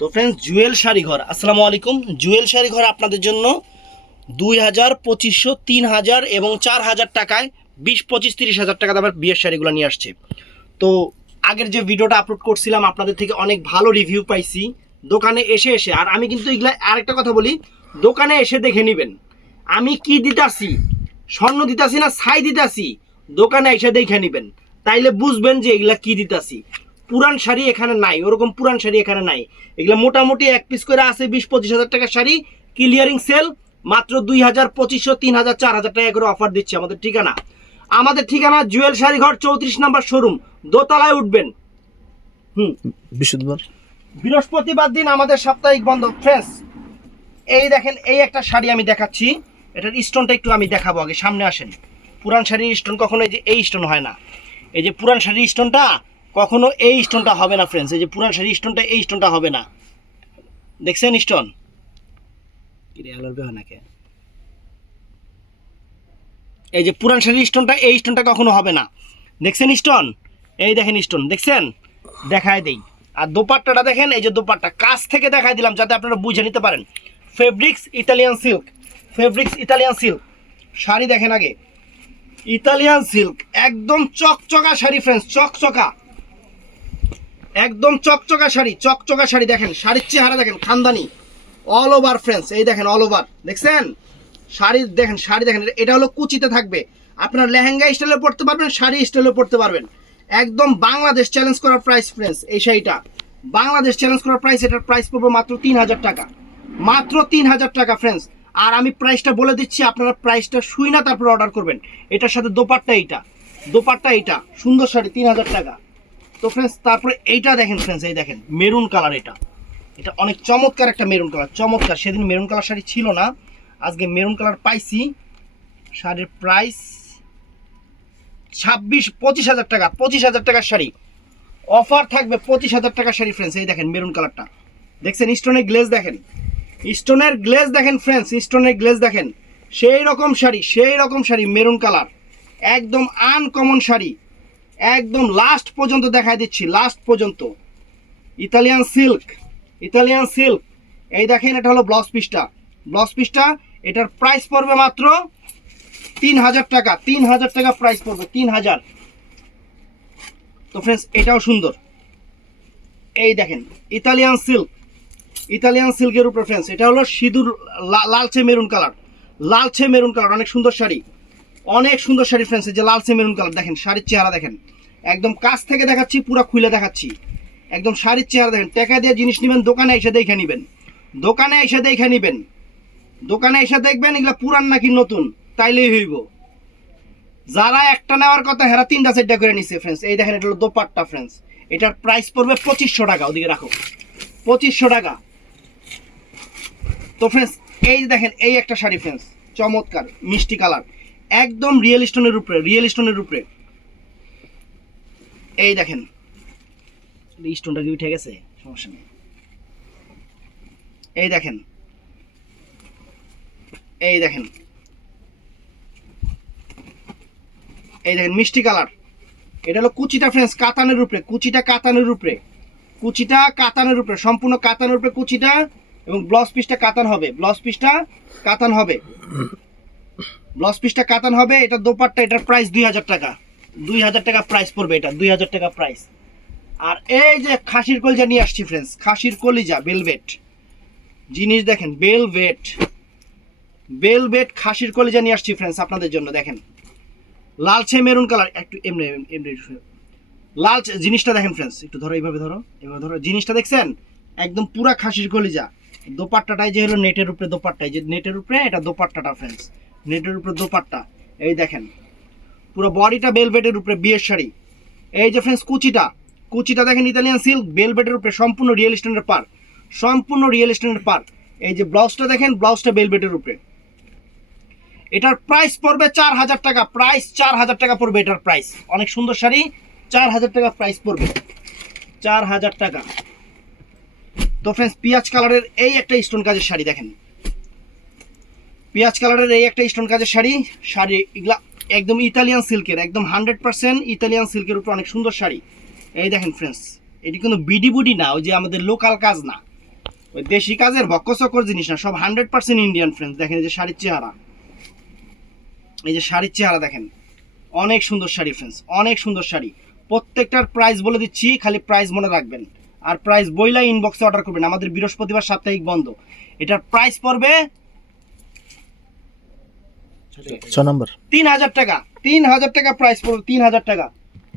তো ফ্রেন্ডস, জুয়েল শাড়ি ঘর, আসসালামু আলাইকুম। জুয়েল শাড়ি ঘর আপনাদের জন্য 2000, 2500, 3000 এবং 4000 টাকায় 20, 25, 30,000 টাকা দামের বিয়ের শাড়িগুলো নিয়ে আসছে। তো আগের যে ভিডিওটা আপলোড করছিলাম আপনাদের থেকে অনেক ভালো রিভিউ পাইছি দোকানে এসে এসে। আর আমি কিন্তু এগুলা আরেকটা কথা বলি, দোকানে এসে দেখে নেবেন আমি কি দিতাছি, স্বর্ণ দিতাছি না ছাই দিতাছি, দোকানে এসে দেখে নেবেন, তাইলে বুঝবেন যে এগুলা কি দিতাছি। পুরান শাড়ি এখানে নাই, ওরকম পুরান শাড়ি এখানে নাই। এগুলা মোটামুটি এক পিস করে আছে 20-25,000 টাকার শাড়ি, ক্লিয়ারিং সেল মাত্র 2000, 2500, 3000, 4000 টাকা করে অফার দিচ্ছে। আমাদের ঠিকানা জুয়েল শাড়ি ঘর, 34 নম্বর শোরুম, দোতলায় উঠবেন। বৃহস্পতিবার দিন আমাদের সাপ্তাহিক বন্ধ। ফ্রেন্ডস, এই দেখেন, এই একটা শাড়ি আমি দেখাচ্ছি, এটার স্টোনটা একটু আমি দেখাবো, আগে সামনে আসেন। পুরান শাড়ির স্টোন কখনো এই স্টোন হয় না, এই যে পুরান শাড়ির স্টোনটা কখনো এই স্টোনটা হবে না ফ্রেন্ডস। এই যে পুরান শাড়ির স্টোনটা, এই স্টোনটা হবে না, দেখছেন স্টোন? এই যে পুরান শাড়ির স্টোনটা, এই স্টোনটা কখনো হবে না, দেখছেন স্টোন? এই দেখেন স্টোন, দেখছেন? দেখায় দেই। আর দোপাট্টাটা দেখেন, এই যে দোপাট্টা কাছ থেকে দেখায় দিলাম যাতে আপনারা বুঝে নিতে পারেন। Fabrics Italian silk, fabrics Italian silk sari দেখেন আগে, ইতালিয়ান সিল্ক, একদম চকচকা শাড়ি ফ্রেন্ডস, চকচকা, একদম চকচকা শাড়ি, চকচকা শাড়ি। দেখেন শাড়ির চেহারা দেখেন, খানদানি অল ওভার ফ্রেন্ডস, এই দেখেন অল ওভার, দেখছেন? শাড়ি দেখেন, শাড়ি দেখেন, এটা হলো কুচিতে থাকবে, আপনার লেহেঙ্গা স্টাইলে পড়তে পারবেন, শাড়ি স্টাইলে পড়তে পারবেন। একদম বাংলাদেশ চ্যালেঞ্জ করার প্রাইস ফ্রেন্ডস, এই শাড়িটা বাংলাদেশ চ্যালেঞ্জ করার প্রাইস। এটার প্রাইস পড়বে মাত্র 3000 টাকা, মাত্র 3000 টাকা ফ্রেন্ডস। আর আমি প্রাইসটা বলে দিচ্ছি, আপনারা প্রাইসটা শুই না তারপর অর্ডার করবেন। এটার সাথে দোপাট্টা, এইটা দোপাট্টা, এইটা সুন্দর শাড়ি, 3000 টাকা। তো ফ্রেন্ডস, তারপরে এইটা দেখেন ফ্রেন্ডস, এই দেখেন মেরুন কালার, এটা এটা অনেক চমৎকার একটা মেরুন কালার, চমৎকার। সেদিন মেরুন কালার শাড়ি ছিল না, আজকে মেরুন কালার পাইছি। শাড়ির প্রাইস 25,000 টাকা, 25,000 টাকার শাড়ি অফার থাকবে, 25,000 টাকার শাড়ি ফ্রেন্ডস। এই দেখেন মেরুন কালারটা, দেখছেন? স্টোনের গ্লেজ দেখেন, স্টোনের গ্লেজ দেখেন ফ্রেন্ডস, স্টোনের গ্লেজ দেখেন। সেই রকম শাড়ি, সেই রকম শাড়ি, মেরুন কালার, একদম আনকমন শাড়ি, একদম লাস্ট পর্যন্ত দেখাই দিচ্ছি, লাস্ট পর্যন্ত। ইতালিয়ান সিল্ক, ইতালিয়ান সিল্ক, এই দেখেন, এটা হলো ব্লাউজ পিসটা, ব্লাউজ পিসটা। এটার প্রাইস পড়বে মাত্র 3000 টাকা, 3000 টাকা প্রাইস পড়বে, 3000। তো ফ্রেন্ডস, এটাও সুন্দর, এই দেখেন ইতালিয়ান সিল্ক, ইতালিয়ান সিল্কের উপর ফ্রেন্ডস, এটা হলো সিঁদুর লালচে মেরুন কালার, লালচে মেরুন কালার, অনেক সুন্দর শাড়ি, অনেক সুন্দর শাড়ি ফ্রেন্ডস। এই যে লালচে মেরুন কালার দেখেন, শাড়ির চেহারা দেখেন, একদম কাছ থেকে দেখাচ্ছি, পুরো খুলে দেখাচ্ছি, একদম শাড়ির চেহারা দেখেন। টাকা দিয়ে জিনিস নেবেন, দোকানে এসে দেখে নেবেন, দোকানে এসে দেখে নেবেন, দোকানে এসে দেখবেন এগুলা পুরান নাকি নতুন, তাইলেই হইব। যারা একটা নেওয়ার কথা হেরা 3টা 4টা করে নিচ্ছে ফ্রেন্ডস। এই দেখেন, এটা হলো দোপাট্টা ফ্রেন্ডস, এটার প্রাইস পড়বে 2500 টাকা, ওদিকে রাখো, 2500 টাকা। তো ফ্রেন্ডস, এই দেখেন, এই একটা শাড়ি ফ্রেন্ডস, চমৎকার মিষ্টি কালার, একদম রিয়েল স্টোনের উপরে, রিয়েল স্টোনের উপরে। এই দেখেন স্টোনটা কি উঠে গেছে, সমস্যা নেই। এই দেখেন, এই দেখেন, এই দেখেন মিষ্টি কালার। এটা হলো কুচিটা ফ্রেন্ডস, কাতানের উপরে, কুচিটা কাতানের উপরে, কুচিটা কাতানের উপরে, সম্পূর্ণ কাতানের উপরে কুচিটা, এবং ব্লাউজ পিসটা কাতান হবে, ব্লাউজ পিসটা কাতান হবে, ব্লাউজ পিসটা কাতান হবে। এটা দোপাট্টা, এটার প্রাইস 2000 টাকা, 2000 টাকা প্রাইস পড়বে, এটা 2000 টাকা প্রাইস। আর এই যে খাসির কলিজা নিয়ে আসছি ফ্রেন্ডস, খাসির কলিজা বেলভেট জিনিস দেখেন, বেলভেট, বেলভেট খাসির কলিজা নিয়ে আসছি ফ্রেন্ডস আপনাদের জন্য। দেখেন লালচে মেরুন কালার, একটু এমনি এমনি লাল জিনিসটা দেখেন ফ্রেন্ডস, একটু ধরো, এইভাবে ধরো, এইভাবে ধরো, জিনিসটা দেখছেন? একদম পুরা খাসির কলিজা। দোপাট্টাটাই যে হলো নেটের উপরে দোপাট্টাই, যে নেটের উপরে, এটা দোপাট্টাটা ফ্রেন্ডস, নেটের উপরে দোপাট্টা। এই দেখেন পুরো বডিটা বেলভেটের উপরে, বিয়ের শাড়ি। এই যে ফ্রেন্ডস কুচিটা, কুচিটা দেখেন ইতালিয়ান সিল্ক, বেলভেটের উপরে, সম্পূর্ণ রিয়েল স্টোনের পার, সম্পূর্ণ রিয়েল স্টোনের পার। এই যে ব্লাউজটা দেখেন, ব্লাউজটা বেলভেটের উপরে। এটার প্রাইস পড়বে 4000 টাকা, প্রাইস 4000 টাকা পড়বে এটার প্রাইস। অনেক সুন্দর শাড়ি, 4000 টাকা প্রাইস পড়বে, 4000 টাকা। তো ফ্রেন্ডস, পিঁয়াজ কালারের এই একটা স্টোন কাজের শাড়ি দেখেন, পেঁয়াজ কালারের এই একটা স্টোন কাজের শাড়ি, শাড়ি এগুলা একদম ইতালিয়ান সিল্কের, একদম 100% ইতালিয়ান সিল্কের উপর অনেক সুন্দর শাড়ি। এই দেখেন ফ্রেন্ডস, এটি কিন্তু বিডি বুডি না, ওই যে আমাদের লোকাল কাজ না, ওই দেশি কাজের বক্কচক্কর জিনিস না, সব 100% ইন্ডিয়ান ফ্রেন্ডস। দেখেন এই যে শাড়ির চেহারা, এই যে শাড়ির চেহারা দেখেন, অনেক সুন্দর শাড়ি ফ্রেন্ডস, অনেক সুন্দর শাড়ি। প্রত্যেকটার প্রাইস বলে দিচ্ছি, খালি প্রাইস মনে রাখবেন। আর প্রাইস বইলা ইনবক্সে অর্ডার করবেন, আমাদের বৃহস্পতিবার সাপ্তাহিক বন্ধ। এটার প্রাইস পড়বে 6 নম্বর 3000 টাকা, 3000 টাকা প্রাইস পড়বে, 3000 টাকা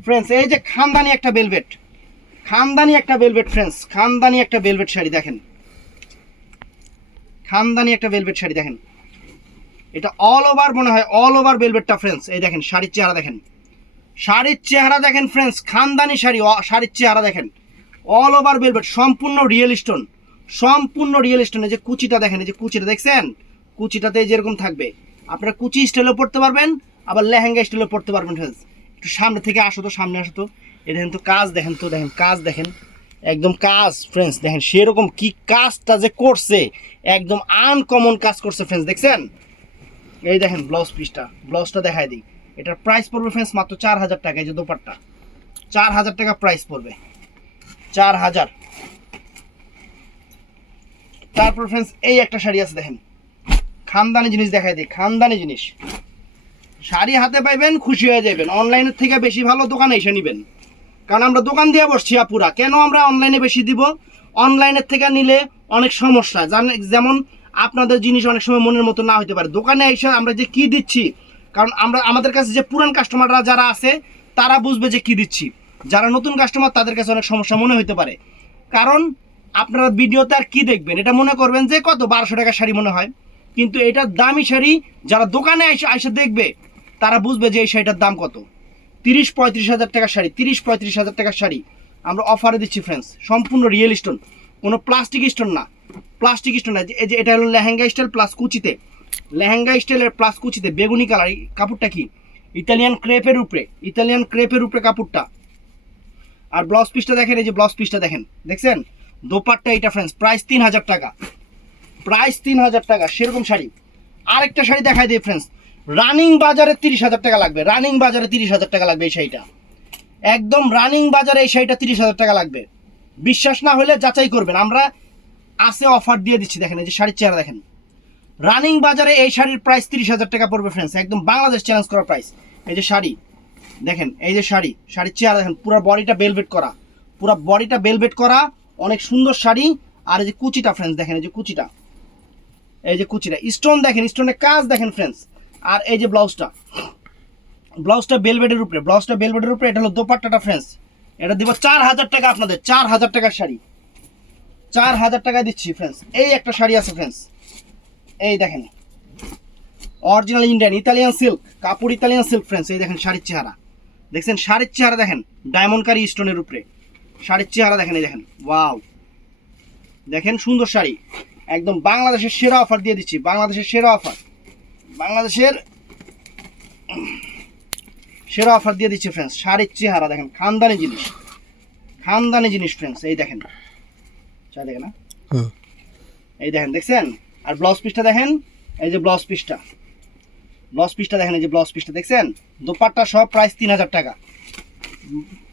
ফ্রেন্ডস। এই যে খানদানি একটা ভেলভেট, খানদানি একটা ভেলভেট ফ্রেন্ডস, খানদানি একটা ভেলভেট শাড়ি দেখেন, খানদানি একটা ভেলভেট শাড়ি দেখেন। এটা অল ওভার মনে হয়, অল ওভার ভেলভেটটা ফ্রেন্ডস। এই দেখেন শাড়ির চেহারা দেখেন, শাড়ির চেহারা দেখেন ফ্রেন্ডস, খানদানি শাড়ি, শাড়ির চেহারা দেখেন, অল ওভার ভেলভেট, সম্পূর্ণ রিয়েল স্টোন, সম্পূর্ণ রিয়েল স্টোন। এই যে কুচিটা দেখেন, এই যে কুচিটা দেখছেন, কুচিটাতে যেরকম থাকবে, আপনারা কুচি স্টাইলেও পড়তে পারবেন, আবার লেহেঙ্গা স্টাইলেও পড়তে পারবেন ফ্রেন্ডস। একটু সামনে থেকে আসো তো, সামনে আসো তো। এই দেখেন তো কাজ দেখেন তো, দেখেন কাজ দেখেন, একদম কাজ ফ্রেন্ডস দেখেন, সেরকম কি কাজটা যে করছে, একদম আনকমন কাজ করছে ফ্রেন্ডস, দেখছেন। এই দেখেন ব্লাউজ পিসটা, ব্লাউজটা দেখাই দিই। এটার প্রাইস পড়বে ফ্রেন্ডস মাত্র 4000 টাকা। এই যে দোপাট্টা 4000 টাকা প্রাইস পড়বে, 4000। তারপর ফ্রেন্ডস এই একটা শাড়ি আছে দেখেন, খানদানি জিনিস দেখাই দিই, খানদানি জিনিস। শাড়ি হাতে পাইবেন, খুশি হয়ে যাবেন। অনলাইনের থেকে বেশি ভালো দোকানে এসে নেবেন, কারণ আমরা দোকান দিয়ে বসছি আপুরা। কেন আমরা অনলাইনে বেশি দিব? অনলাইনের থেকে নিলে অনেক সমস্যা, যেমন আপনাদের জিনিস অনেক সময় মনের মতো না হতে পারে। দোকানে এসে আমরা যে কি দিচ্ছি, কারণ আমাদের কাছে যে পুরান কাস্টমাররা যারা আছে তারা বুঝবে যে কি দিচ্ছি। যারা নতুন কাস্টমার তাদের কাছে অনেক সমস্যা মনে হতে পারে, কারণ আপনারা ভিডিওতে আর কি দেখবেন, এটা মনে করবেন যে কত 1200 টাকার শাড়ি মনে হয়, কিন্তু এটা দামি শাড়ি। যারা দোকানে এসে দেখবে তারা বুঝবে যে এই শাড়িটার দাম কত। 30-35 হাজার টাকার শাড়ি, 30-35 হাজার টাকার শাড়ি আমরা অফারে দিচ্ছি ফ্রেন্ডস, সম্পূর্ণ রিয়েল স্টোন, কোনো প্লাস্টিক স্টোন না, প্লাস্টিক স্টোন না। এই যে এটা হলো লেহেঙ্গা স্টাইল প্লাস কুচিতে, লেহেঙ্গা স্টাইলের প্লাস কুচিতে বেগুনি কালার। এই কাপড়টা কি ইতালিয়ান ক্রেপের উপরে, ইতালিয়ান ক্রেপের উপরে কাপড়টা। আর ব্লাউজ পিসটা দেখেন, এই যে ব্লাউজ পিসটা দেখেন, দেখছেন। দোপাট্টা এটা ফ্রেন্ডস প্রাইস 3000 টাকা, প্রাইস 3000 টাকা। সেরকম শাড়ি আরেকটা শাড়ি দেখাই দিই ফ্রেন্ডস, রানিং বাজারে 30,000 টাকা লাগবে, রানিং বাজারে 30,000 টাকা লাগবে এই শাড়িটা, একদম রানিং বাজারে এই শাড়িটা 30,000 টাকা লাগবে। বিশ্বাস না হলে যাচাই করবেন, আমরা আছে অফার দিয়ে দিচ্ছি। দেখেন এই যে শাড়ির চেহারা দেখেন, রানিং বাজারে এই শাড়ির প্রাইস 30,000 টাকা পড়বে ফ্রেন্ডস, একদম বাংলাদেশ চ্যালেঞ্জ করা প্রাইস। এই যে শাড়ি দেখেন, এই যে শাড়ি, শাড়ির চেহারা দেখেন, পুরো বডিটা বেলভেট করা, পুরো বডিটা বেলভেট করা, অনেক সুন্দর শাড়ি। আর এই যে কুচিটা ফ্রেন্ডস দেখেন, এই যে কুচিটা, এই যে কুচিটা স্টোন দেখেন, স্টোনের কাজ দেখেন ফ্রেন্ডস। আর এই যে ব্লাউজটা, ব্লাউজটা বেলভেটের উপরে, ব্লাউজটা বেলভেটের উপরে। এটা হলো দোপাট্টাটা ফ্রেন্ডস, এটা দিব 4000 টাকা আপনাদের, 4000 টাকার শাড়ি, 4000 টাকা দিচ্ছি ফ্রেন্ডস। এই একটা শাড়ি আছে ফ্রেন্ডস, এই দেখেন অরিজিনাল ইন্ডিয়ান ইতালিয়ান সিল্ক কাপড়, ইতালিয়ান সিল্ক ফ্রেন্ডস। এই দেখেন শাড়ির চেহারা দেখছেন, শাড়ির চেহারা দেখেন, ডায়মন্ড কারি স্টোনের উপরে শাড়ির চেহারা দেখেন। এই দেখেন ওয়াও, দেখেন সুন্দর শাড়ি, একদম বাংলাদেশের সেরা অফার দিয়ে দিচ্ছি, বাংলাদেশের সেরা অফার, বাংলাদেশের সেরা অফার দিয়ে দিচ্ছি ফ্রেন্ডস। শাড়ির চেহারা দেখেন, খানদানি জিনিস, খানদানি জিনিস ফ্রেন্ডস। এই দেখেন চা দেখেন না, এই দেখেন দেখছেন। আর ব্লাউজ পিসটা দেখেন, এই যে ব্লাউজ পিসটা, ব্লাউজ পিসটা দেখেন, এই যে ব্লাউজ পিসটা দেখছেন। দোপাট্টা সব প্রাইস 3000 টাকা,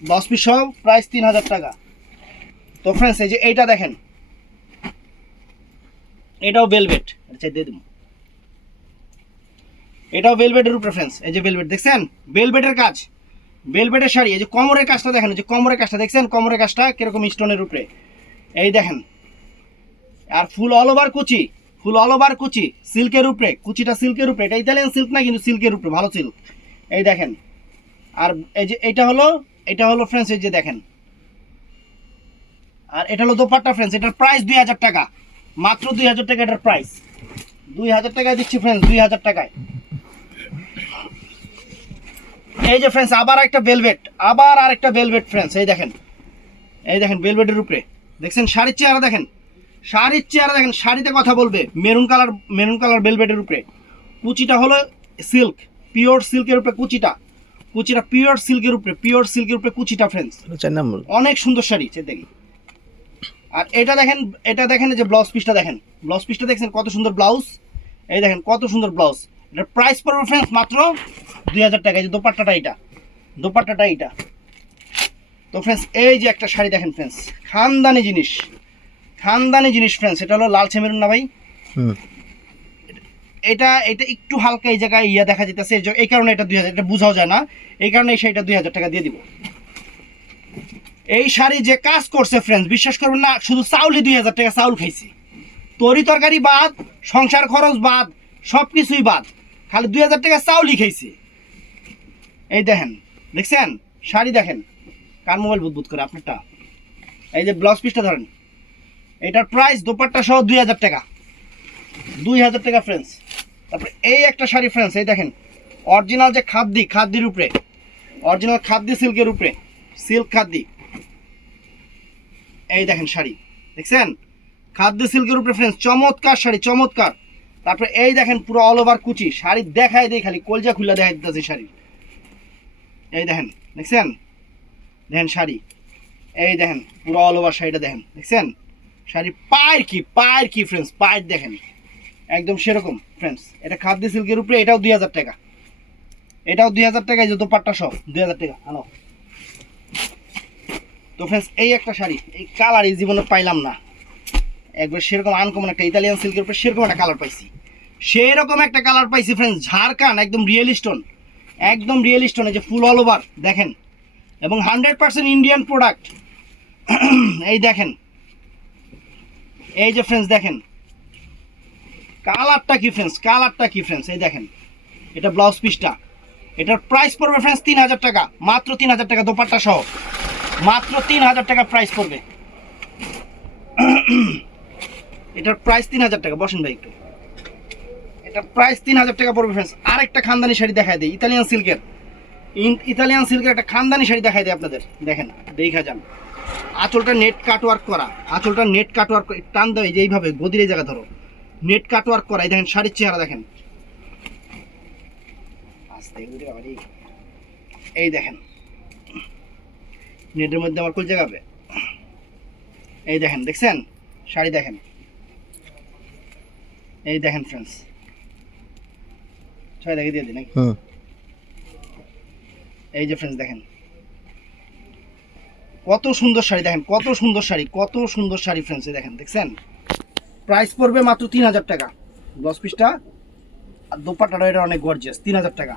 ব্লাউজ পিস সব প্রাইস 3000 টাকা। তো ফ্রেন্ডস এই যে এইটা দেখেন, এটাও ভেলভেট, আচ্ছা দিয়ে দেবো, এটাও ভেলভেটের উপরে ফ্রেন্ডস। এই যে ভেলভেট দেখছেন, ভেলভেটের কাজ, ভেলভেটের শাড়ি। এই যে কোমরের কাজটা দেখেন, এই যে কোমরের কাজটা দেখছেন, কোমরের কাজটা কিরকম স্টোনের উপরে, এই দেখেন। আর ফুল অল ওভার কুচি, ফুল অল ওভার কুচি, সিল্কের উপরে, কুচিটা সিল্কের উপরে। এটা ইতালিয়ান সিল্ক না, কিন্তু সিল্কের উপরে, ভালো সিল্ক। এই দেখেন। আর এই যে এটা হলো ফ্রেন্ডস, এই যে দেখেন। আর এটা হলো দোপাট্টা ফ্রেন্ডস, এটার প্রাইস 2000 টাকা, মাত্র 2000 টাকা এটার প্রাইস, 2000 টাকায় দিচ্ছি ফ্রেন্ডস, 2000 টাকায়। এই যে ফ্রেন্ডস আবার একটা ভেলভেট, আবার আরেকটা ভেলভেট ফ্রেন্ডস। এই দেখেন, এই দেখেন ভেলভেটের উপরে দেখছেন, শাড়ির চেহারা দেখেন, শাড়ির চেহারা দেখেন, শাড়িতে কথা বলবে। মেরুন কালার, মেরুন কালার ভেলভেটের উপরে, কুচিটা হলো সিল্ক, পিওর সিল্কের উপরে কুচিটা, কুচিটা পিওর সিল্কের উপরে, পিওর সিল্কের উপরে কুচিটা ফ্রেন্ডস, অনেক সুন্দর শাড়ি দেখি। আর এটা দেখেন, এটা দেখেন যে ব্লাউজ পিসটা দেখেন, ব্লাউজ পিসটা দেখছেন কত সুন্দর ব্লাউজ, এই দেখেন কত সুন্দর ব্লাউজ। এটার প্রাইস পড়বে ফ্রেন্ডস মাত্র 2000 টাকা। এই যে দোপাট্টাটা, এইটা দোপাট্টাটা এইটা। তো ফ্রেন্ডস এই যে একটা শাড়ি দেখেন ফ্রেন্ডস, খানদানি জিনিস, খানদানি জিনিস ফ্রেন্ডস, এটা হলো লালচে মেরুন না ভাই? হুম এটা এটা একটু হালকা এই জায়গায় ইয়া দেখা যেতেছে, এই কারণে এটা 2000, এটা বোঝাও যায় না, এই কারণে এই শাড়িটা 2000 টাকা দিয়ে দিব। এই শাড়ি যে কাজ করছে ফ্রেন্ডস, বিশ্বাস করবেন না, শুধু চাউলই 2000 টাকা চাউল খাইছি, তরি তরকারি বাদ, সংসার খরচ বাদ, সব কিছুই বাদ, খালি 2000 টাকা চাউলই খাইছি। এই দেখেন, দেখছেন শাড়ি দেখেন, কার মোবাইল বুদবুদ করে আপনারটা? এই যে ব্লাউজ পিসটা ধরেন, এটার প্রাইস দোপাট্টা সহ 2000 টাকা, 2000 টাকা ফ্রেন্ডস। তারপরে এই একটা শাড়ি ফ্রেন্ডস, এই দেখেন অরিজিনাল যে খাদ্যির উপরে, অরিজিনাল খাদ্যি সিল্কের উপরে, সিল্ক খাদ্যি, এই দেখেন শাড়ি দেখছেন, খাদ্য সিল্কের উপরে ফ্রেন্ডস, চমৎকার শাড়ি, চমৎকার। তারপরে এই দেখেন পুরো অল ওভার কুচি শাড়ি, দেখায় দেয় খালি কলজা খুলে দেখা দিতেছে শাড়ি। এই দেখেন, দেখছেন, দেখেন শাড়ি, এই দেখেন পুরো অল ওভার শাড়িটা দেখেন, দেখছেন শাড়ি পায়ের কি ফ্রেন্ডস, পায়ের দেখেন একদম সেরকম ফ্রেন্ডস। এটা খাদ্য সিল্কের উপরে, এটাও 2000 টাকা, এটাও 2000 টাকা, এই যে দোপাট্টা সহ 2000 টাকা। আনো তো ফ্রেন্ডস, এই একটা শাড়ি, এই কালার এই জীবনে পাইলাম না, একবার সেরকম আনকমন একটা ইতালিয়ান সিল্কের উপরে সেরকম একটা কালার পাইছি, সেরকম একটা কালার পাইছি ফ্রেন্ডস, ঝাড়খান একদম রিয়েল স্টোন, একদম রিয়েল স্টোন, এই যে ফুল অল ওভার দেখেন, এবং 100% ইন্ডিয়ান প্রোডাক্ট। এই দেখেন, এই যে ফ্রেন্ডস দেখেন কালারটা কি ফ্রেন্ডস, কালারটা কি ফ্রেন্ডস, এই দেখেন এটা ব্লাউজ পিসটা, এটার প্রাইস পড়বে ফ্রেন্ডস 3000 টাকা, মাত্র 3000 টাকা দোপাট্টা সহ, মাত্র 3000 টাকা প্রাইস পড়বে। এটার প্রাইস 3000 টাকা, বসেন ভাই একটু, এটার প্রাইস 3000 টাকা পড়বে ফ্রেন্ডস। আরেকটা খানদানি শাড়ি দেখায় দেয়, ইতালিয়ান সিল্কের, ইতালিয়ান সিল্কের একটা খানদানি শাড়ি দেখায় দেয় আপনাদের, দেখেন দেখা যান, আঁচলটা নেট কাটওয়ার্ক করা, আঁচলটা নেট কাটওয়ার্ক, টান দেয় যে এইভাবে গদির এই জায়গা ধরো, নেট কাটওয়ার্ক করা, এই দেখেন শাড়ির চেহারা দেখেন, এই দেখেন নেটের মধ্যে আমার কোল জায়গাবে, এই দেখেন, দেখছেন শাড়ি দেখেন, এই দেখেন ফ্রেন্ডস, ছয় দেখে দিয়ে দিই নাকি? এই যে ফ্রেন্ডস দেখেন কত সুন্দর শাড়ি, দেখেন কত সুন্দর শাড়ি, কত সুন্দর শাড়ি ফ্রেন্ডস, দেখেন, দেখছেন প্রাইস পড়বে মাত্র 3000 টাকা ব্লাউজ পিসটা, আর দোপাট্টাটা এটা অনেক গর্জিয়াস, 3000 টাকা,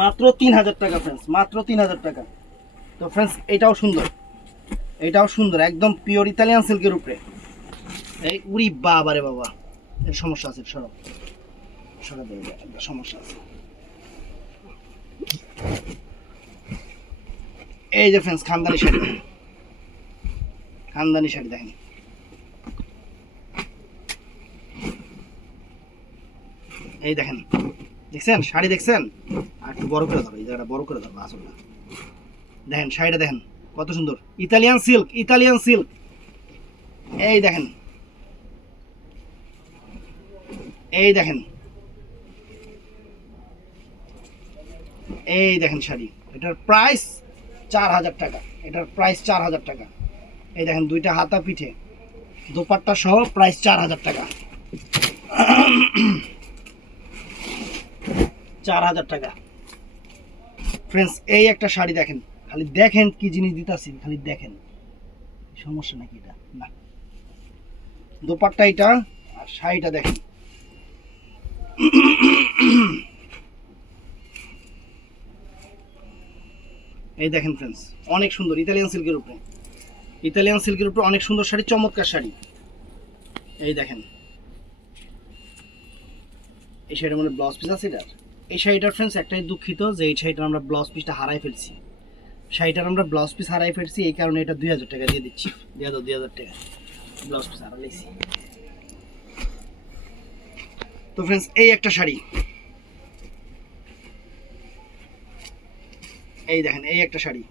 মাত্র 3000 টাকা ফ্রেন্ডস, মাত্র 3000 টাকা। তো ফ্রেন্ডস এটাও সুন্দর, এটাও সুন্দর, একদম পিওর ইতালিয়ান সিল্কের উপরে, এই উড়ি বাবা রে বাবা, এর সমস্যা আছে, সরব সরব, সমস্যা আছে। এই যে ফ্রেন্ডস খানদানি শাড়ি, খানদানি শাড়ি দেখেন, এই দেখেন, দেখছেন শাড়ি, দেখছেন আর একটু বড় করে ধরো, এই জায়গাটা বড় করে ধরো আসলে, দেখেন শাড়িটা দেখেন কত সুন্দর, ইতালিয়ান সিল্ক, ইতালিয়ান সিল্ক, এই দেখেন, এই দেখেন, এই দেখেন শাড়ি, এটার প্রাইস 4000 টাকা, এটার প্রাইস 4000 টাকা। এই দেখেন দুইটা হাতা পিঠে দোপাট্টা সহ প্রাইস 4000 টাকা, 4000 টাকা ফ্রেন্ডস। এই একটা শাড়ি দেখেন, খালি দেখেন কি জিনিস দিতেছি, খালি দেখেন, সমস্যা নাকি এটা না, দোপাট্টা এটা আর শাড়িটা দেখেন, এই দেখেন ফ্রেন্ডস অনেক সুন্দর ইতালিয়ান সিল্কের উপরে, ইতালিয়ান সিল্কের উপরে অনেক সুন্দর শাড়ি, চমৎকার শাড়ি, এই দেখেন। এই শাড়িটার মানে ব্লাউজ পিস আছে এটার, এই শাড়িটার ফ্রেন্ডস একটাই দুঃখিত যে এই শাড়িটার আমরা ব্লাউজ পিসটা হারাই ফেলছি, শাড়িটার আমরা ব্লাউজ পিস হারাই ফেলছি, এই কারণে এটা 2000 টাকা দিয়ে দিচ্ছি, দিয়ে দাও 2000 টাকা, ব্লাউজ পিস হারাইছি। তো ফ্রেন্ডস এই একটা শাড়ি, এই দেখেন এই একটা শাড়ি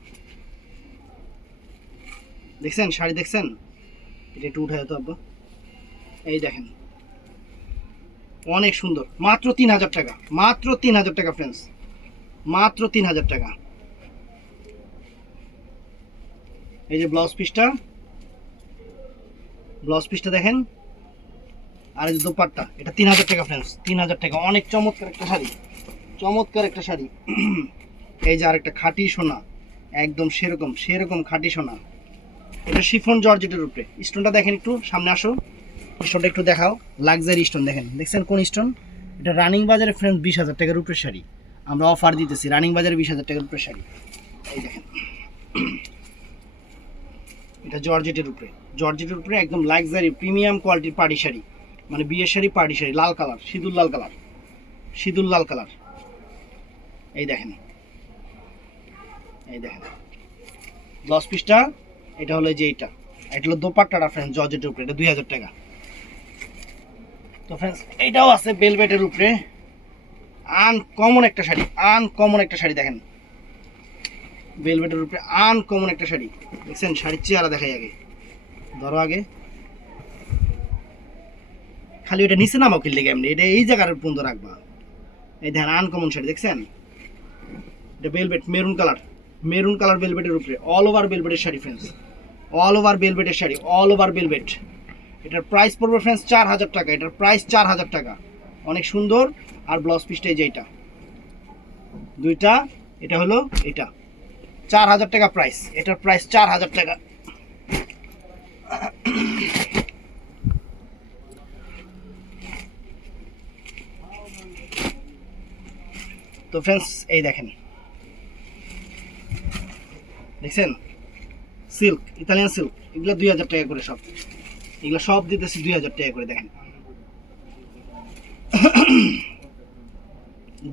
দেখছেন, শাড়ি দেখছেন, এটা একটু উঠে যেত আব্বা, এই দেখেন অনেক সুন্দর, মাত্র 3000 টাকা, মাত্র 3000 টাকা ফ্রেন্ডস, মাত্র 3000 টাকা। এই যে ব্লাউজ পিসটা, ব্লাউজ পিসটা দেখেন, আর এই যে দোপাট্টা, এটা 3000 টাকা ফ্রেন্ডস, 3000 টাকা, অনেক চমৎকার একটা শাড়ি, চমৎকার একটা শাড়ি। এই যে আরেকটা খাঁটি সোনা, একদম সেরকম সেরকম খাঁটি সোনা, এটা শিফন জর্জেটের উপরে। স্টোনটা দেখেন, একটু সামনে আসো, স্টোনটা একটু দেখাও। লাক্সারি স্টোন দেখেন, দেখছেন কোন স্টোন? এটা রানিং বাজারে ফ্রেন্ডস 20,000 টাকার উপরে শাড়ি, আমরা অফার দিতেছি রানিং বাজারে 20,000 টাকার উপরে শাড়ি। এই দেখেন, এটা জর্জেটের উপরে, জর্জেটের উপরে একদম লাক্সারি প্রিমিয়াম কোয়ালিটির পার্টি শাড়ি, মানে বিয়ের শাড়ি, পার্টি শাড়ি, লাল কালার, সিঁদুর লাল কালার, সিঁদুর লাল কালার। এই দেখেন, এই দেখেন ব্লাউজ পিসটা, এটা হলো যে এটা হলো দোপাট্টাটা ফ্রেন্ডস জর্জেটের উপরে, এটা 2,000 টাকা। তো ফ্রেন্ডস এটাও আছে বেলভেটের উপরে, আনকমন একটা শাড়ি, আনকমন একটা শাড়ি দেখেন, বেলভেটের উপরে আনকমন একটা শাড়ি। দেখছেন শাড়ির চেহারা দেখাই আগে, ধরো আগে, খালি ওটা নিচে নামাও কিনলে কেমনি, এটা এই জায়গার পর্যন্ত রাখবা। এই দেখেন আনকমন শাড়ি দেখছেন, এটা velvet maroon colour, maroon colour বেলভেটের উপরে, অল ওভার বেলভেটের শাড়ি ফ্রেন্ডস, অল ওভার বেলভেটের শাড়ি, অল ওভার বেলভেট। এটার প্রাইস পড়বে ফ্রেন্ডস 4,000 টাকা, এটার প্রাইস 4,000 টাকা, অনেক সুন্দর। আর ব্লাউজ পিসটাই যেটা দুইটা, এটা হলো এটা 4,000 টাকা প্রাইস, এটার প্রাইস 4,000 টাকা। তো ফ্রেন্ডস এই দেখেন, দেখছেন সিল্ক, ইতালিয়ান সিল্ক, এগুলো 2,000 টাকা করে সব, এগুলো সব দিতেছি 2,000 টাকা করে। দেখেন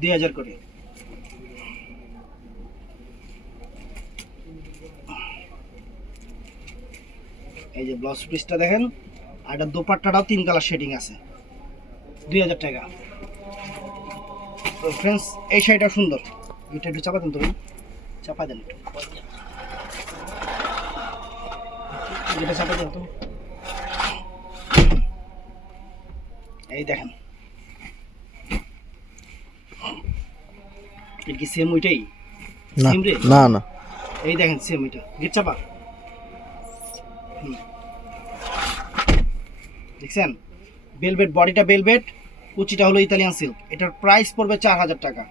2,000 করে। এই যে ব্লাউজ পিসটা দেখেন, আর এটা দোপাট্টাটাও 3 কালার শেডিং আছে, 2,000 টাকা। তো ফ্রেন্ডস এই শাড়িটা সুন্দর, এটা একটু চাপা দেন, তুমি চাপা দেন একটু, এটা চাপা দেন তো। এই দেখেন, এটা কি সেম ওইটাই? না সেম রে? না না, এই দেখেন সেম ওইটা, গেট চাপা। দেখছেন বেলভেট, বডিটা বেলভেট, কুচিটা হলো ইতালিয়ান সিল্ক, এটার প্রাইস পড়বে 4,000 টাকা।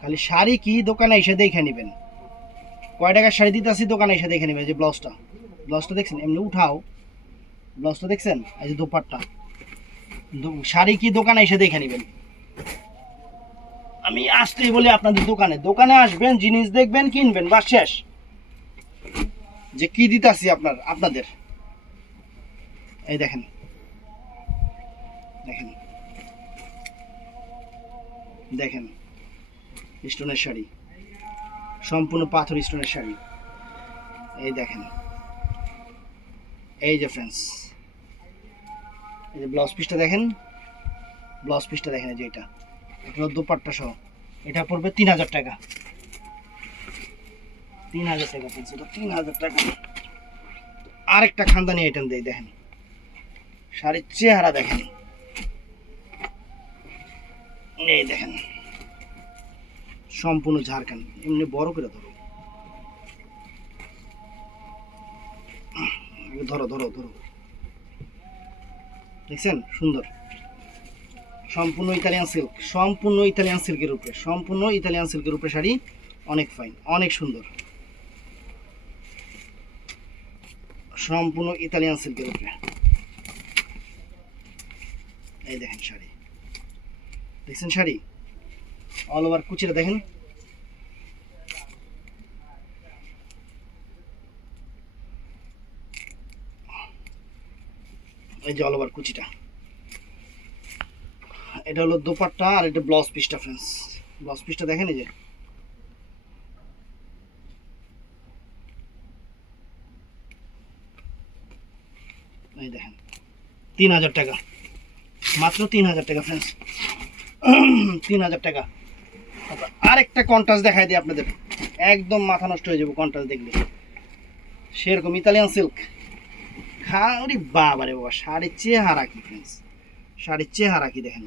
খালি শাড়ি কি দোকানে এসে দেখে নেবেন, কয় টাকার শাড়ি দিতে আসি দোকানে এসে দেখে নেবেন। যে ব্লাউজটা, ব্লাউজটা দেখছেন, এমনি উঠাও, ব্লাউজটা দেখছেন, এই যে দোপাট্টা, শাড়ি কি দোকানে এসে দেখে নেবেন। আমি আসতেই বলি আপনাদের দোকানে, দোকানে আসবেন, জিনিস দেখবেন, কিনবেন, বা শেষ। যে কি দিতাছি আপনাদের, এই দেখেন, দেখেন দেখেন স্টোনের শাড়ি, সম্পূর্ণ পাথর স্টোনের শাড়ি। এই দেখেন, এই যে ফ্রেন্ডস, এই যে ব্লাউজ পিসটা দেখেন, ব্লাউজ পিসটা দেখেন, এই যে এটা হলো দোপাট্টা সহ, এটা পড়বে 3,000 টাকা, 3,000 টাকা ফ্রেন্ডস, এটা 3,000 টাকা। আরেকটা খানদানি আইটেম দেই, দেখেন শাড়ির চেহারা দেখেন, এই দেখেন সম্পূর্ণ ঝাড়খান্ড, এমনি বড় করে ধরো, ধরো ধরো ধরো, দেখছেন সুন্দর, সম্পূর্ণ ইতালিয়ান সিল্ক, সম্পূর্ণ ইতালিয়ান সিল্কের উপরে, সম্পূর্ণ ইতালিয়ান সিল্কের উপরে শাড়ি, অনেক ফাইন, অনেক সুন্দর, সম্পূর্ণ ইতালিয়ান সিল্কের উপরে। এই দেখেন শাড়ি, দেখছেন শাড়ি অল ওভার, কুচিটা দেখেন, এই যে অল ওভার কুচিটা, এটা হলো দোপাট্টা, আর এটা ব্লাউজ পিসটা ফ্রেন্ডস, ব্লাউজ পিসটা দেখেন, এই যে এই দেখেন 3,000 টাকা, মাত্র 3,000 টাকা ফ্রেন্ডস, 3,000 টাকা। আরেকটা কন্ট্রাস্ট দেখাই দিই আপনাদের, একদম মাথা নষ্ট হয়ে যাবে কন্ট্রাস্ট দেখলে, সেরকম ইতালিয়ান সিল্ক, খাওয়ারি বাবা রে বাবা, শাড়ির চেহারা কি ফ্রেন্ডস, শাড়ির চেহারা কি দেখেন,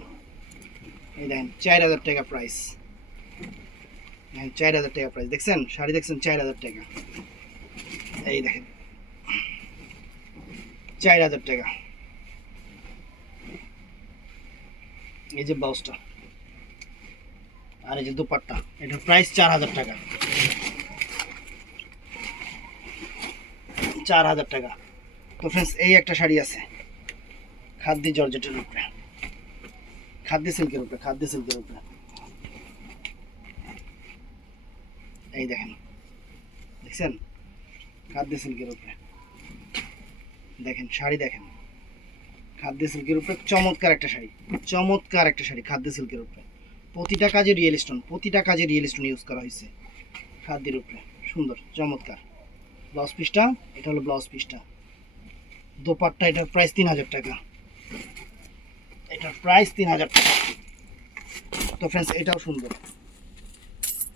এই দেখেন 4,000 টাকা প্রাইস, 4,000 টাকা প্রাইস, দেখছেন শাড়ি দেখছেন 4,000 টাকা, এই দেখেন 4,000 টাকা। এই যে ব্লাউজটা, আর এই যে দুপাট্টা, এটার প্রাইস 4,000 টাকা, 4000 টাকা। তো ফ্রেন্ডস এই একটা শাড়ি আছে খাদ্য জর্জেটের উপরে, খাদ্য সিল্কের উপরে, খাদ্য সিল্কের উপরে। এই দেখেন, দেখছেন খাদ্য সিল্কের উপরে, দেখেন শাড়ি দেখেন খাদ্য সিল্কের উপরে, চমৎকার একটা শাড়ি, চমৎকার একটা শাড়ি খাদ্য সিল্কের উপরে। প্রতিটা কাজে রিয়েল স্টোন, প্রতিটা কাজে রিয়েল স্টোন ইউজ করা হয়েছে খাদ্যের উপরে, সুন্দর চমৎকার। ব্লাউজ পিসটা, এটা হলো ব্লাউজ পিসটা। দোপাট্টা, এটার প্রাইস 3000 টাকা, এটার প্রাইস 3000 টাকা। তো ফ্রেন্ডস এটাও সুন্দর,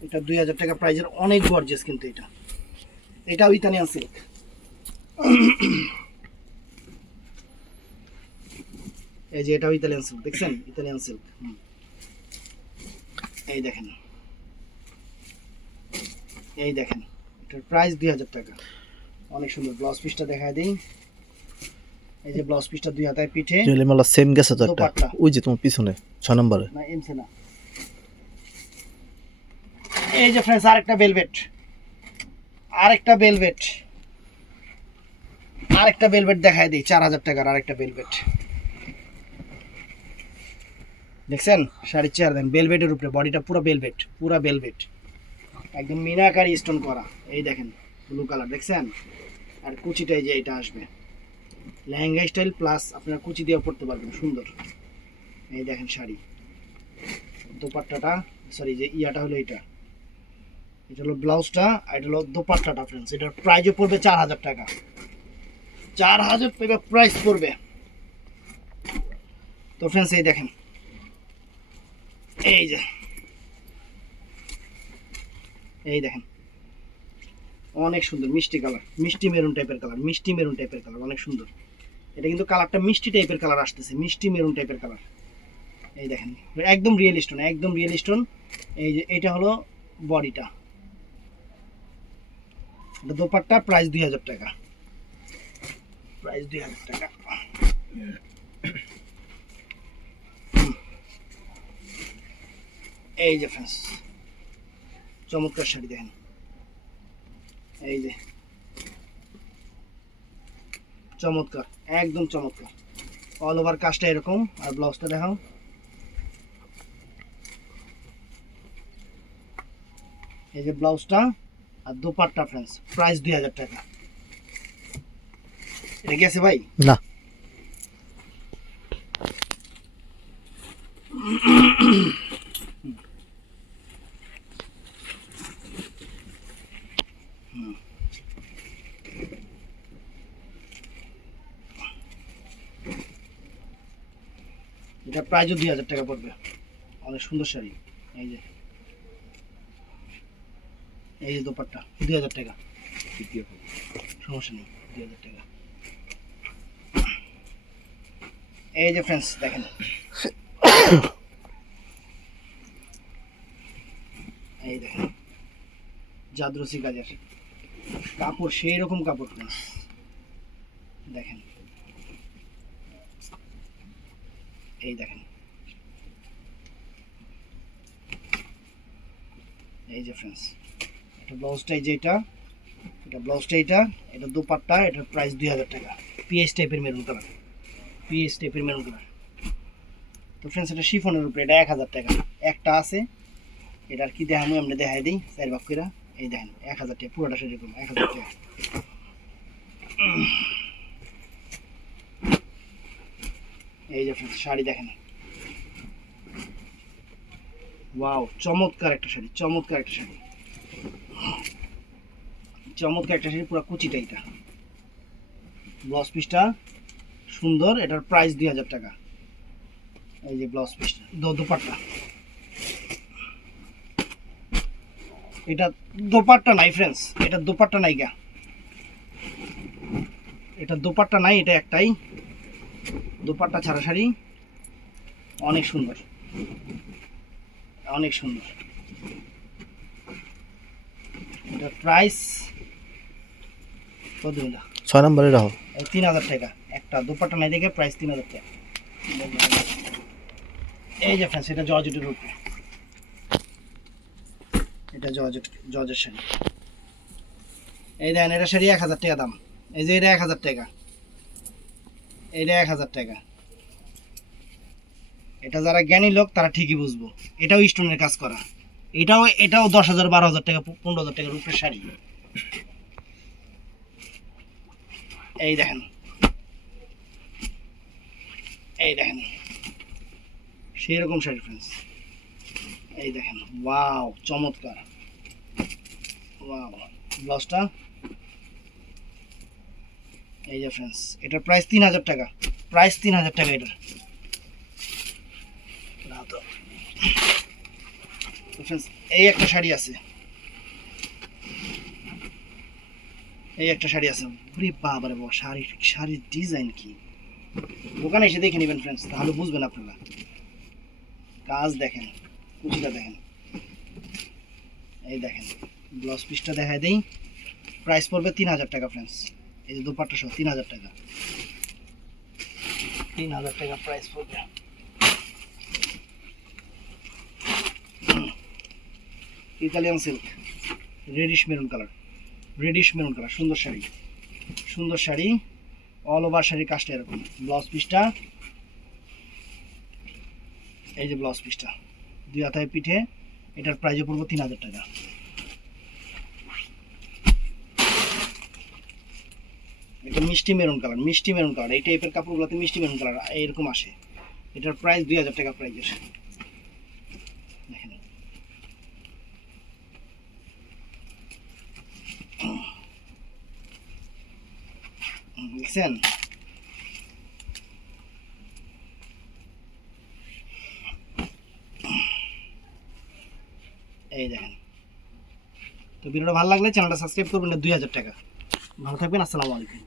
এটা 2000 টাকা প্রাইজের, অনেক গর্জিয়াস কিন্তু এটা, এটাও ইতালিয়ান সিল্ক। এই যে এটাও ইতালিয়ান সিল্ক, দেখছেন ইতালিয়ান সিল্ক। এই দেখেন, এই দেখেন এটার প্রাইস 2000 টাকা, অনেক সুন্দর। ব্লাউজ পিসটা দেখায় দিই, এই যে ব্লাউজ পিসটা 2 হাতায় পিঠে, জেলিমালা সেম গেছে তো একটা, দোপাট্টা। ওই যে তোমার পিছনে 6 নম্বরে। না এমসে না। এই যে ফ্রেন্ডস আরেকটা ভেলভেট, আরেকটা ভেলভেট, আরেকটা ভেলভেট দেখায় দিই, 4000 টাকার আরেকটা ভেলভেট। দেখছেন শাড়ির চেয়ার দেন, ভেলভেটের উপরে, বডিটা পুরো ভেলভেট, পুরো ভেলভেট, একদম মিনাকারি স্টোন করা। এই দেখেন ব্লু কালার, দেখছেন? আর কুচিটাই যে এটা আসবে লেহেঙ্গা স্টাইল, প্লাস আপনারা কুচি দিয়েও পরতে পারবেন, সুন্দর। এই দেখেন শাড়ি, দোপাট্টাটা, সরি যে ইয়াটা হলো এটা, এটা হলো ব্লাউজটা, আর এটা হলো দোপাট্টাটা ফ্রেন্ডস। এটার প্রাইসও পড়বে 4000 টাকা, 4000 টাকা প্রাইস পড়বে। তো ফ্রেন্ডস এই দেখেন, এই যে এই দেখেন অনেক সুন্দর মিষ্টি কালার, মিষ্টি মেরুন টাইপের কালার, মিষ্টি মেরুন টাইপের কালার, অনেক সুন্দর। এটা কিন্তু কালারটা মিষ্টি টাইপের কালার আসতেছে, মিষ্টি মেরুন টাইপের কালার। এই দেখেন একদম রিয়েল স্টোন, একদম রিয়েল স্টোন। এই যে এটা হলো বডিটা, এটা দোপাট্টা, প্রাইস 2000 টাকা, প্রাইস 2000 টাকা। এই যে ফ্রেন্ডস চমৎকার শাড়ি দেখেন, এই যে চমৎকার, একদম চমৎকার, অল ওভার কাজটা এরকম। আর ব্লাউজটা দেখাও, এই যে ব্লাউজটা আর দোপাট্টা ফ্রেন্ডস, প্রাইস 2000 টাকা। এটা গেছে ভাই? না, এটা প্রাইসও 2000 টাকা পড়বে, অনেক সুন্দর শাড়ি। এই যে এই যে দোপাট্টা 2000 টাকা, সমস্যা নেই, 2000 টাকা। এই যে ফ্রেন্ডস দেখেন, এই দেখেন জাদরসি কাজের কাপড়, সেই রকম কাপড় ফ্রেন্ডস, দেখেন এই দেখেন, এই যে ফ্রেন্ডস এটা ব্লাউজটাই, যেটা এটা ব্লাউজটা, এটা দোপাট্টা, এটার প্রাইস 2000 টাকা, পিএস টাইপের মেরুন কালার, পিএস টাইপের মেরুন কালার। তো ফ্রেন্ডস এটা শিফনের উপরে, এটা 1000 টাকা একটা আছে, এটার কি দেখানো আমরা দেখাই দিই 4 ভাগ করে। এই দেখেন 1000 টাকা, পুরোটা সেরকম 1000 টাকা। এই যে ফ্রেন্ডস শাড়ি দেখেন, ওয়াও চমৎকার একটা শাড়ি, চমৎকার একটা শাড়ি, চমৎকার একটা শাড়ি, পুরো কুচিটা। এটা ব্লাউজ পিসটা সুন্দর, এটার প্রাইস 2000 টাকা। এই যে ব্লাউজ পিসটা, দোপাট্টা, এটা দোপাট্টা নাই ফ্রেন্ডস, এটা দোপাট্টা নাই গা, এটা দোপাট্টা নাই, এটা একটাই দোপাট্টা ছাড়া শাড়ি, অনেক সুন্দর, অনেক সুন্দর। এটার প্রাইস কত দিন? 6 নম্বরে রাখো। 3000 টাকা একটা, দোপাট্টা নাই দেখে প্রাইস 3000 টাকা। এই যে ফ্রেন্ডস এটা জর্জেটের উপরে, এটা জর্জের শাড়ি। এই দেখেন এটা শাড়ি 1000 টাকা দাম, এই যে এটা 1000 টাকা, এটা 1000 টাকা। এটা যারা জ্ঞানী লোক তারা ঠিকই বুঝবো। এটাও স্টোনের কাজ করা, এটাও 10,000 12,000 টাকা 15,000 টাকার উপরে শাড়ি। এই দেখেন, এই দেখেন সেই রকম শাড়ি ফ্রেন্ডস। এই দেখেন, ওয়াও চমৎকার, ওয়াও। ব্লাউজটা এই যে ফ্রেন্ডস, এটার প্রাইস 3000 টাকা, প্রাইস 3000 টাকা এটার। না তো ফ্রেন্ডস, এই একটা শাড়ি আছে, এই একটা শাড়ি আছে। ওরে বাবা রে বাবা, শাড়ির ডিজাইন কি! দোকানে এসে দেখে নেবেন ফ্রেন্ডস, তাহলে বুঝবেন আপনারা। কাজ দেখেন, কুচিটা দেখেন, এই দেখেন। ব্লাউজ পিসটা দেখাই দেই, প্রাইস পড়বে 3000 টাকা ফ্রেন্ডস। এই যে দুপাট্টা সহ 3000 টাকা, 3000 টাকা প্রাইস পড়বে। Italian silk, radish maroon colour, radish maroon colour, সুন্দর শাড়ি, সুন্দর শাড়ি। অল ওভার শাড়ির কাজটা এরকম। ব্লাউজ পিসটা এই যে, ব্লাউজ পিসটা 2 হাতায় পিঠে। এটার প্রাইস পড়বে 3000 টাকা। এটা মিষ্টি মেরুন কালার, মিষ্টি মেরুন কালার। এই টাইপের কাপড়গুলোতে মিষ্টি মেরুন কালার এরকম আসে। এটার প্রাইস 2000 টাকা প্রাইস। দেখেন, দেখছেন? এই দেখেন। তো ভিডিওটা ভালো লাগলে চ্যানেলটা সাবস্ক্রাইব করবেন। 2000 টাকা। ভালো থাকবেন, আসসালামু আলাইকুম।